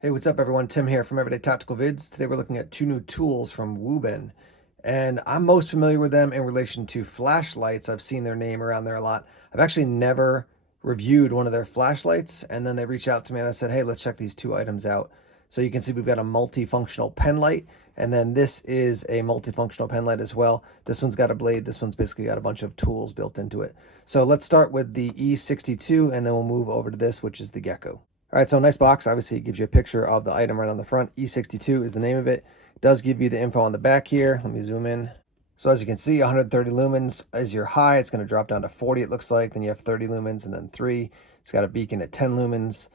Hey, what's up everyone? Tim here from Everyday Tactical Vids. Today we're looking at two new tools from WUBEN, and I'm most familiar with them in relation to flashlights. I've seen their name around there a lot. I've actually never reviewed one of their flashlights, and then they reached out to me and I said, hey, let's check these two items out. So you can see we've got a multifunctional pen light, and then this is a multifunctional pen light as well. This one's got a blade. This one's basically got a bunch of tools built into it. So let's start with the E62, and then we'll move over to this, which is the Gecko. All right, so nice box. Obviously, it gives you a picture of the item right on the front. E62 is the name of it. It does give you the info on the back here. Let me zoom in. So as you can see, 130 lumens is your high. It's going to drop down to 40, it looks like. Then you have 30 lumens and then 3. It's got a beacon at 10 lumens.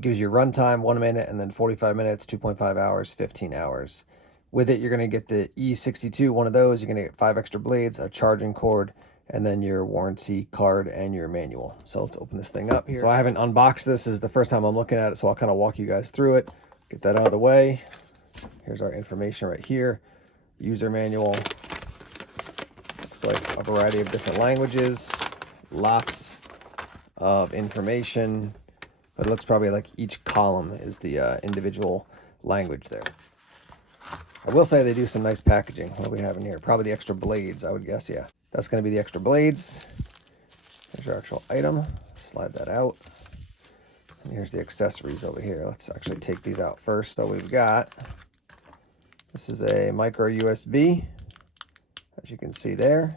Gives you runtime, 1 minute, and then 45 minutes, 2.5 hours, 15 hours. With it, you're going to get the E62, one of those. You're going to get 5 extra blades, a charging cord, and then your warranty card and your manual. So let's open this thing up here. So I haven't unboxed this. This is the first time I'm looking at it, so I'll kind of walk you guys through it. Get that out of the way. Here's our information right here. User manual. Looks like a variety of different languages. Lots of information. But it looks probably like each column is the individual language there. I will say they do some nice packaging. What do we have in here? Probably the extra blades, I would guess, yeah. That's going to be the extra blades. There's your actual item. Slide that out. And here's the accessories over here. Let's actually take these out first. So we've got, this is a micro USB, as you can see there.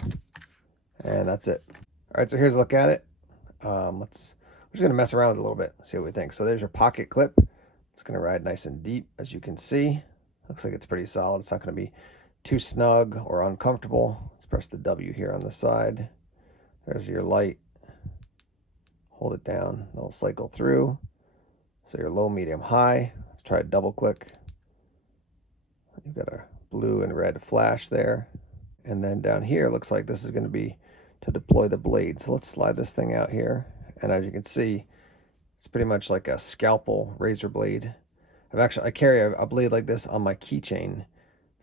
And that's it. All right, so here's a look at it. We're just going to mess around with it a little bit, see what we think. So there's your pocket clip. It's going to ride nice and deep, as you can see. Looks like it's pretty solid. It's not going to be too snug or uncomfortable. Let's press the W here on the side. There's your light. Hold it down. It'll cycle through. So your low, medium, high. Let's try a double click. You've got a blue and red flash there. And then down here, looks like this is going to be to deploy the blade. So let's slide this thing out here. And as you can see, it's pretty much like a scalpel razor blade. I carry a blade like this on my keychain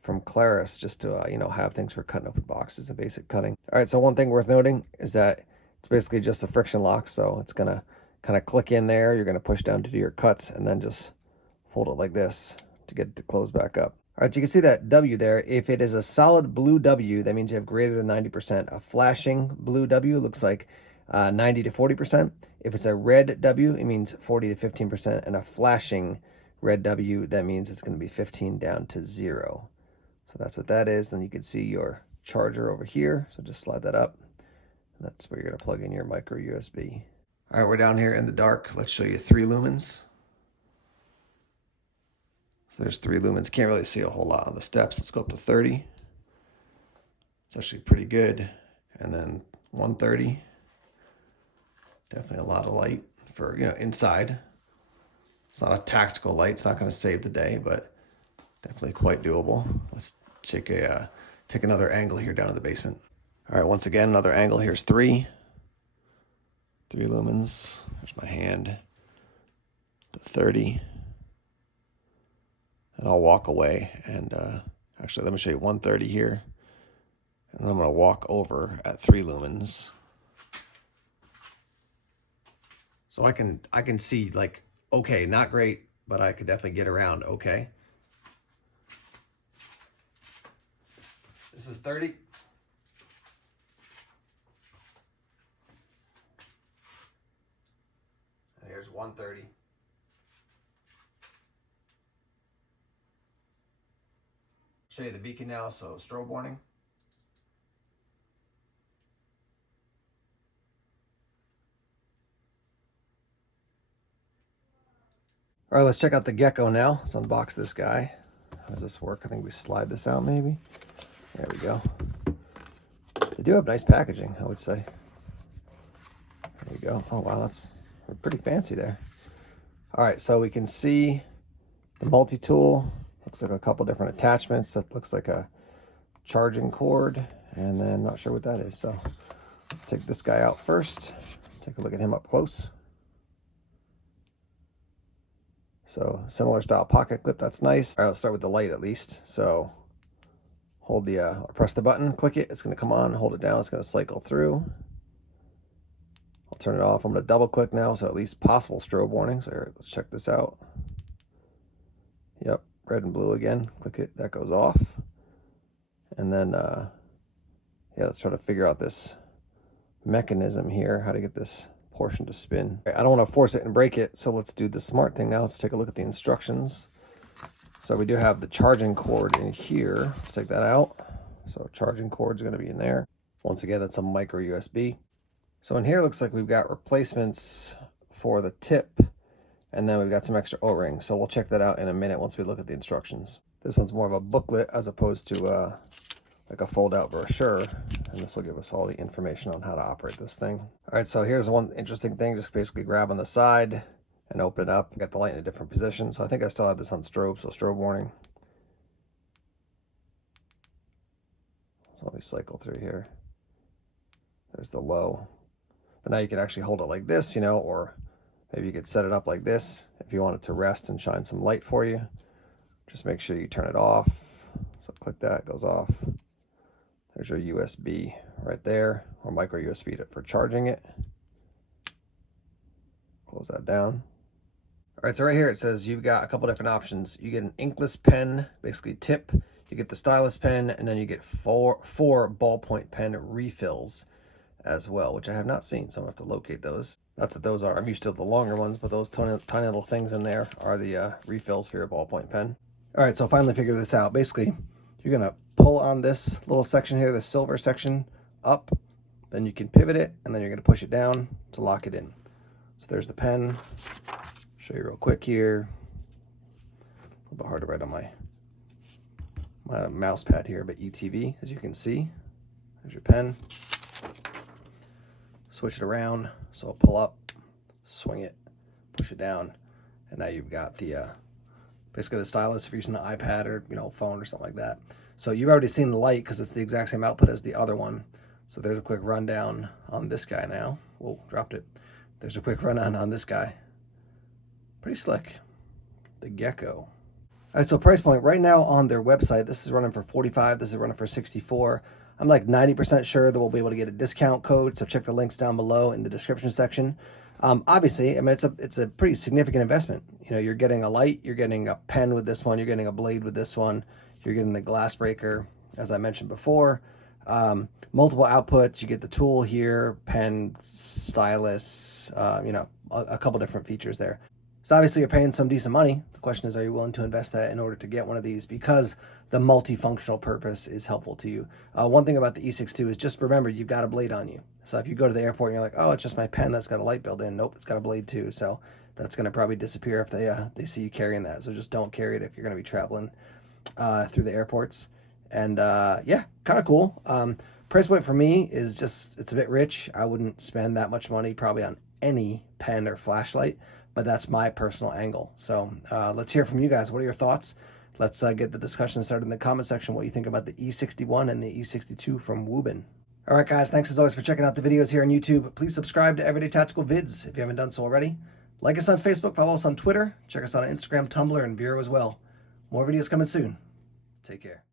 from Claris just to, have things for cutting open boxes and basic cutting. All right, so one thing worth noting is that it's basically just a friction lock. So it's going to kind of click in there. You're going to push down to do your cuts and then just fold it like this to get it to close back up. All right, so you can see that W there. If it is a solid blue W, that means you have greater than 90%. A flashing blue W looks like 90 to 40%. If it's a red W, it means 40 to 15%. And a flashing red W, that means it's going to be 15 down to 0. So that's what that is. Then you can see your charger over here. So just slide that up. And that's where you're going to plug in your micro USB. All right, we're down here in the dark. Let's show you 3 lumens. So there's 3 lumens. Can't really see a whole lot on the steps. Let's go up to 30. It's actually pretty good. And then 130. Definitely a lot of light for, inside. It's not a tactical light. It's not going to save the day, but definitely quite doable. Let's take another angle here down to the basement. All right, once again, another angle. Here's 3 lumens. There's my hand to 30. And I'll walk away. And actually, let me show you 130 here. And then I'm going to walk over at 3 lumens. So I can see, like, okay, not great, but I could definitely get around okay. This is 30. And here's 130. Show you the beacon now, so strobe warning. All right, let's check out the Gecko now. Let's unbox this guy. How does this work? I think we slide this out maybe. There we go. They do have nice packaging, I would say. There you go. Oh, wow, that's pretty fancy there. All right, so we can see the multi-tool. Looks like a couple different attachments. That looks like a charging cord, and then not sure what that is. So let's take this guy out first. Take a look at him up close. So similar style pocket clip, that's nice. All right, let's start with the light at least. So hold press the button, click it, it's gonna come on, hold it down, it's gonna cycle through. I'll turn it off. I'm gonna double click now, so at least possible strobe warnings. All right, let's check this out. Yep, red and blue again. Click it, that goes off. And then, yeah, let's try to figure out this mechanism here, how to get this portion to spin. I don't want to force it and break it, so let's do the smart thing now. Let's take a look at the instructions. So we do have the charging cord in here. Let's take that out. So charging cord is going to be in there. Once again, that's a micro USB. So in here, it looks like we've got replacements for the tip, and then we've got some extra O-rings. So we'll check that out in a minute once we look at the instructions. This one's more of a booklet as opposed to like a fold-out brochure, and this will give us all the information on how to operate this thing. All right, so here's one interesting thing. Just basically grab on the side and open it up. Got the light in a different position, so I think I still have this on strobe, so strobe warning. So let me cycle through here. There's the low. But now you can actually hold it like this, you know, or maybe you could set it up like this if you want it to rest and shine some light for you. Just make sure you turn it off. So click that, it goes off. There's your USB right there, or micro USB for charging it. Close that down. All right, so right here it says you've got a couple different options. You get an inkless pen, basically tip. You get the stylus pen, and then you get four ballpoint pen refills as well, which I have not seen, so I'm gonna have to locate those. That's what those are. I'm used to the longer ones, but those tiny little things in there are the refills for your ballpoint pen. All right, so I finally figured this out. Basically, you're gonna pull on this little section here, the silver section, up, then you can pivot it, and then you're gonna push it down to lock it in. So there's the pen. Show you real quick here. A little bit hard to write on my mouse pad here, but ETV, as you can see. There's your pen. Switch it around, so pull up, swing it, push it down, and now you've got the basically the stylus if you're using the iPad or phone or something like that. So you've already seen the light because it's the exact same output as the other one. So there's a quick rundown on this guy now. Whoa, dropped it. There's a quick rundown on this guy. Pretty slick. The Gecko. All right, so price point right now on their website, this is running for $45, this is running for $64. I'm like 90% sure that we'll be able to get a discount code, so check the links down below in the description section. Obviously, I mean, it's a pretty significant investment. You know, you're getting a light, you're getting a pen with this one, you're getting a blade with this one, you're getting the glass breaker, as I mentioned before. Multiple outputs, you get the tool here, pen, stylus, a couple different features there. So obviously you're paying some decent money. The question is, are you willing to invest that in order to get one of these? Because the multifunctional purpose is helpful to you. One thing about the E62 is just remember, you've got a blade on you. So if you go to the airport and you're like, oh, it's just my pen that's got a light built in. Nope, it's got a blade too. So that's going to probably disappear if they see you carrying that. So just don't carry it if you're going to be traveling through the airports. And yeah, kind of cool. Price point for me is just, it's a bit rich. I wouldn't spend that much money probably on any pen or flashlight, but that's my personal angle. So let's hear from you guys. What are your thoughts? Let's get the discussion started in the comment section. What you think about the E61 and the E62 from WUBEN. All right, guys, thanks as always for checking out the videos here on YouTube. Please subscribe to Everyday Tactical Vids if you haven't done so already. Like us on Facebook, follow us on Twitter, check us out on Instagram, Tumblr, and Vero as well. More videos coming soon. Take care.